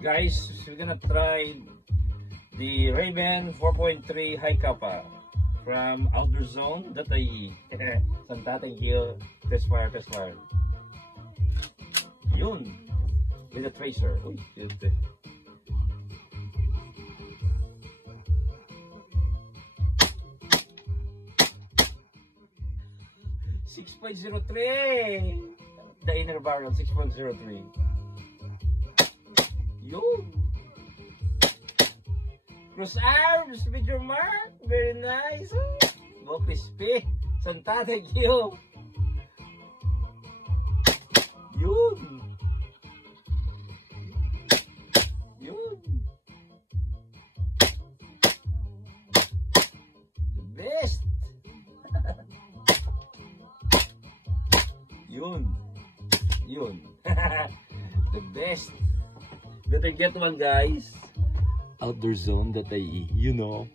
Guys, we're gonna try the Ray-Ban 4.3 High Kappa from OutdoorZone.ie. Santa, thank you. Test fire. Yun. With a tracer. Uy, cute eh. .03. The inner barrel 6.03. Yun. Cross arms with your mark. Very nice. Oh, crispy. Santa, thank you. Yun. The best. Yun. The best. Better get one, guys. OutdoorZone.ie, you know.